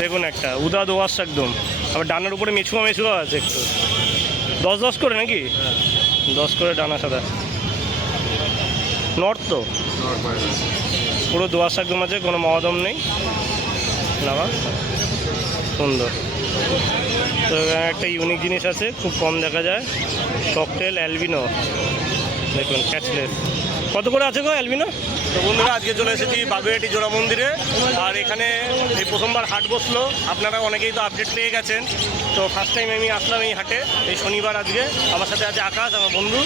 দেখুন একটা উদা দোয়াশ একদম, আবার ডানার উপরে মেছুয়া মেছুয়া আছে একটু। 10-10 করে নাকি? 10 করে ডানা সাদা। নর্থ তো পুরো দোয়াশ একদম আছে, কোনো মহাদম নেই। নামা সুন্দর। তো এখানে একটা ইউনিক জিনিস আছে, খুব কম দেখা যায়, ককটেল অ্যালবিনো। দেখুন ক্যাচলেস কত করে আছে গো অ্যালবিনো? তো বন্ধুরা আজকে চলে এসেছি বাগুইআটি জোড়া মন্দিরে। আর এখানে এই প্রথমবার হাট বসলো, আপনারা অনেকেই তো আপডেট পেয়ে গেছেন। তো ফার্স্ট টাইম আমি আসলাম এই হাটে, এই শনিবার আজকে। আমার সাথে আছে আকাশ, আমার বন্ধু,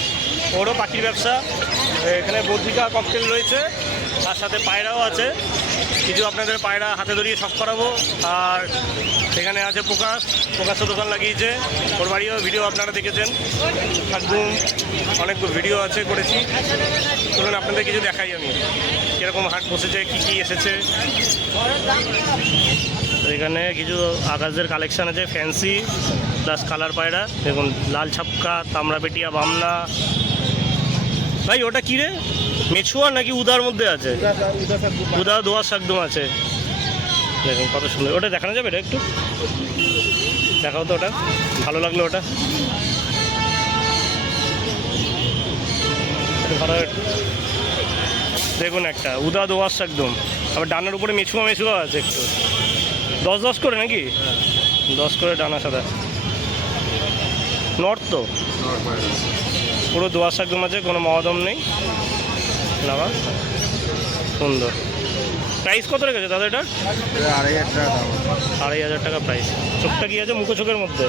ওরও পাখির ব্যবসা। এখানে বদ্রিকা ককটেল রয়েছে, তার সাথে পায়রাও আছে। কিছু আপনাদের পায়রা হাতে ধরিয়ে শখ করাবো। আর এখানে আছে প্রকাশও দোকান লাগিয়েছে, ওর বাড়িও ভিডিও আপনারা দেখেছেন, একদম অনেক ভিডিও আছে করেছি। চলুন আপনাদের কিছু দেখাই আমি, কীরকম হাট বসেছে, কী কী এসেছে। এখানে কিছু আকাশের কালেকশান আছে, ফ্যান্সি প্লাস কালার পায়রা। দেখুন লাল ছাপকা, তামড়াপেটিয়া, বামনা। ভাই ওটা কী রে, মেছুয়া নাকি উদার মধ্যে আছে? উদা দোয়াশ একদম আছে। দেখুন কত সুন্দর, ওটা দেখানো যাবে? এটা একটু দেখাও তো, ওটা ভালো লাগলো। ওটা ভালো। দেখুন একটা উদা দোয়াশ একদম, আবার ডানার উপরে মেছুয়া মেছুয়া আছে একটু। 10-10 করে নাকি? 10 করে ডানা সাদা। নর্থ তো পুরো দোয়াশ একদম আছে, কোনো মহাদম নেই। নামা সুন্দর। প্রাইস কত রেখেছে দাদা এটা? 2,500 টাকা প্রাইস। চোখটা কি আছে? মুখোচোখের মধ্যে,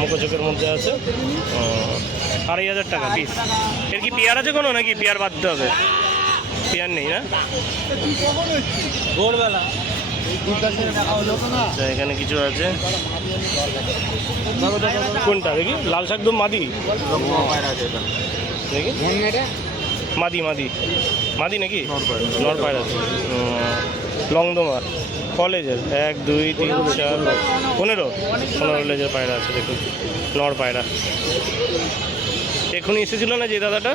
মুখোচোখের মধ্যে আছে। 2,500 টাকা পিস। এর কি পেয়ার আছে কোনো, নাকি পেয়ার বাদ দিতে হবে? পেয়ার নেই না? ভোরবেলা এখানে কিছু আছে। কোনটা দেখি? লাল শাকদম মাদি দেখি, মাদি মাদি মাদি নাকি? নর পায়রা আছে। লংদমা কলেজের 1, 2, 3, 4, 15 লেজের পায়রা আছে। দেখুন নর পায়রা। এখনই এসেছিল না যে দাদাটা?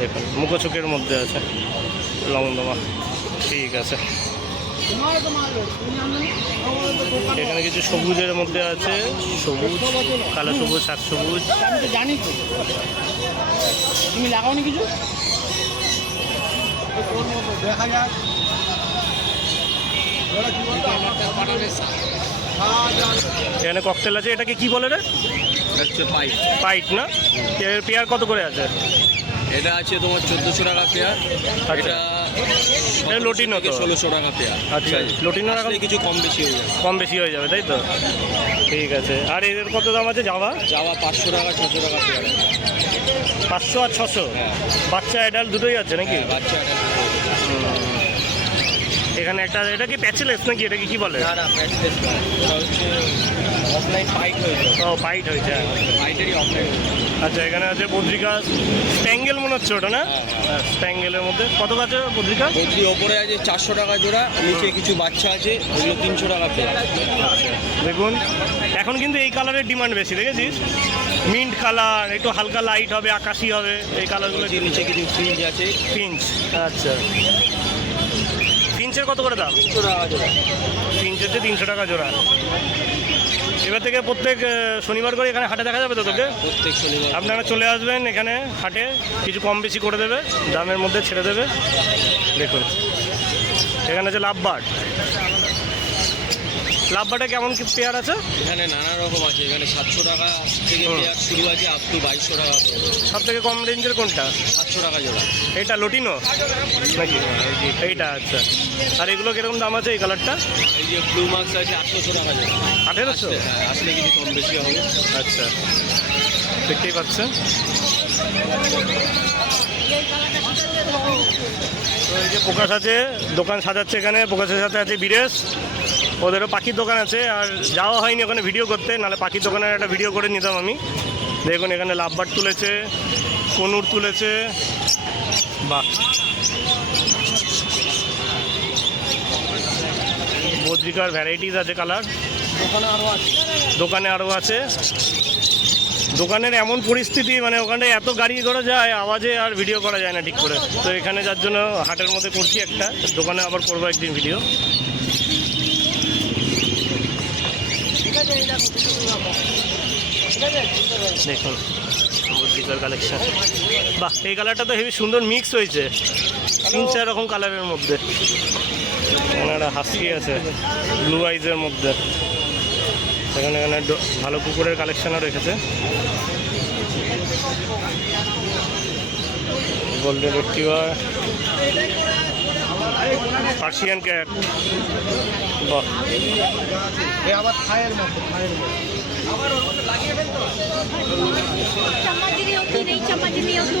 দেখুন মুখোচোখের মধ্যে আছে লংদমা। ঠিক আছে। এখানে কিছু সবুজের মধ্যে আছে, সবুজ, কালো সবুজ, শাক সবুজ। জানি তো তুমি লাগাওনি কিছু দেখা যাক। এখানে ককটেল আছে, এটাকে কি বলে রে? পাইট। পাইট না? এর পেয়ার কত করে আছে? এটা আছে তোমার 1400 টাকা পেয়ার। আচ্ছা, এটা লটিনো তো 1600 টাকা পেয়ার। আচ্ছা, লটিনো রাখা কিছু কম বেশি হয়ে যাবে। কম বেশি হয়ে যাবে, তাই তো? ঠিক আছে। আর এদের কত দাম আছে? জাভা 500 টাকা 600 টাকা পেয়ার। 500 আর 600? বাচ্চা অ্যাডাল্ট দুটোই আছে নাকি? বাচ্চা এখানে একটা, এটা কি প্যাচলেস নাকি? এটা কি বলে? না প্যাচলেস না, এটা হচ্ছে অফলাইন পাইট হয়েছে। ও পাইট হয়েছে, পাইটেরই অফলাইন। আচ্ছা এখানে আছে বদ্রিকা স্প্যাঙ্গেল মনে হচ্ছে ওটা না? স্প্যাঙ্গেলের মধ্যে কত আছে বদ্রিকা? বদ্রি ওপরে আছে 400 টাকা জোড়া, নিচে কিছু বাচ্চা আছে, ওগুলো 300 টাকা পেয়ার। দেখুন এখন কিন্তু এই কালারের ডিমান্ড বেশি, দেখেছিস? মিন্ট কালার, একটু হালকা লাইট হবে, আকাশি হবে, এই কালারগুলো। নিচে কিছু ফ্রিঞ্জ আছে। ফিঞ্চ, আচ্ছা ফিঞ্চের কত করে দাম? 300 টাকা জোড়া। ফিঞ্চ হচ্ছে 300 টাকা জোড়া। এবার থেকে প্রত্যেক শনিবার করে এখানে হাটে দেখা যাবে তো তোকে? প্রত্যেক শনিবার আপনারা চলে আসবেন এখানে হাটে, কিছু কম বেশি করে দেবে, দামের মধ্যে ছেড়ে দেবে। দেখুন এখানে আছে লাভবার্ড। লাভবার্ডে কেমন কি পেয়ার আছে? এখানে নানা রকম আছে। এখানে 700 টাকা থেকে পেয়ার শুরু আছে, আপ টু 2200 টাকা। সব থেকে কম রেঞ্জের কোনটা? 700 টাকা জোড়া। এইটা লটিনো নাকি? এইটা আচ্ছা। আর এগুলো কিরকম দাম আছে? এই কালারটা এই যে ব্লু মার্কস আছে 800 টাকা জোড়া। 1800? হ্যাঁ, আসলে কিছু কম বেশি হবে। আচ্ছা দেখতেই পাচ্ছেন। তো এই যে প্রকাশ আছে, দোকান সাজাচ্ছে এখানে। প্রকাশের সাথে আছে বিরেশ, ওদেরও পাখির দোকান আছে। আর যাওয়া হয়নি ওখানে ভিডিও করতে, নাহলে পাখির দোকানের একটা ভিডিও করে নিতাম আমি। দেখুন এখানে লাভবার্ড তুলেছে, কনুর তুলেছে, বাহ। বদ্রিকার ভ্যারাইটিস আছে কালার, দোকানে আরও আছে। দোকানের এমন পরিস্থিতি, মানে ওখানটায় এত গাড়ি ঘোড়া যায়, আওয়াজে আর ভিডিও করা যায় না ঠিক করে। তো এখানে যার জন্য হাটের মধ্যে করছি একটা, দোকানে আবার করবো একদিন ভিডিও। দেখুন বুদ্ধিকার কালেকশন, বাহ এই কালারটা তো হেবি সুন্দর মিক্স হয়েছে 3-4 রকম কালারের মধ্যে। এখানে একটা হাস্কি আছে ব্লু আইজের মধ্যে। এখানে ভালো কুকুরের কালেকশনও রেখেছে। গোল্ডেন রিট্রিভার, পার্সিয়ান ক্যাট, বাহ আবার খায়ের মতো चम्मच नहीं होती, नहीं चम्मच नहीं होती।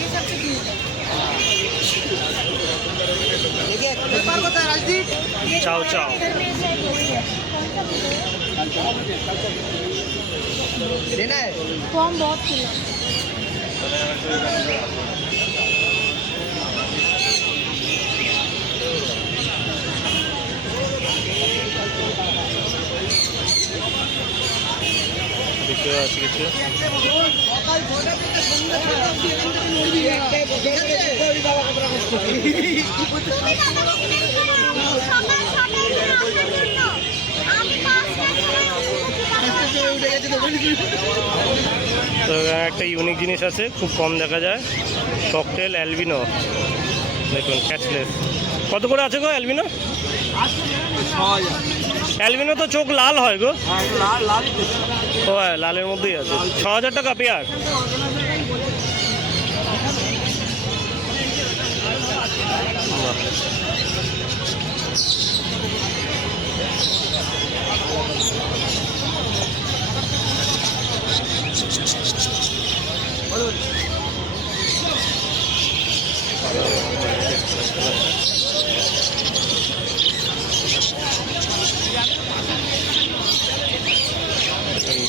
ये सब राजदीप चाओ चाओ। लेना है फॉर्म बहुत खुला। দেখতে আছে কিছু তো একটা ইউনিক জিনিস আছে, খুব কম দেখা যায়, ককটেল অ্যালবিনো। দেখুন ক্যাচলেস কত করে আছে গো অ্যালবিনো? অ্যালবিনো তো চোখ লাল হয় গো। ও হ্যাঁ লালের মধ্যেই আছে, 6,000 টাকা পেয়ার।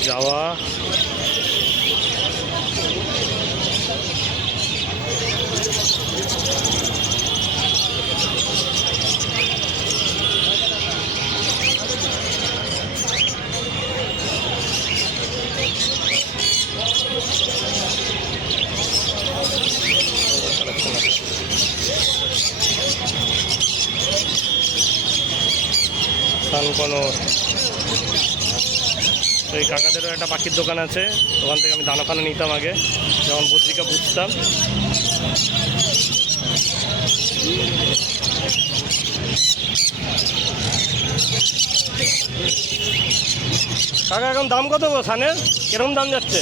যাওয়া সানকনর। তো এই কাকাদেরও একটা পাখির দোকান আছে, ওখান থেকে আমি দানা ফানা নিতাম আগে যখন পত্রিকা বুঝতাম। কাকা এখন দাম কত গো সানের, কিরকম দাম যাচ্ছে?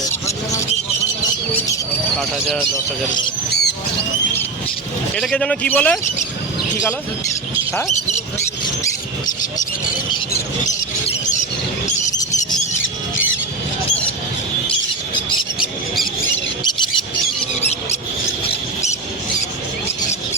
8,000 10,000। এটাকে যেন কি বলে, কি কালার? হ্যাঁ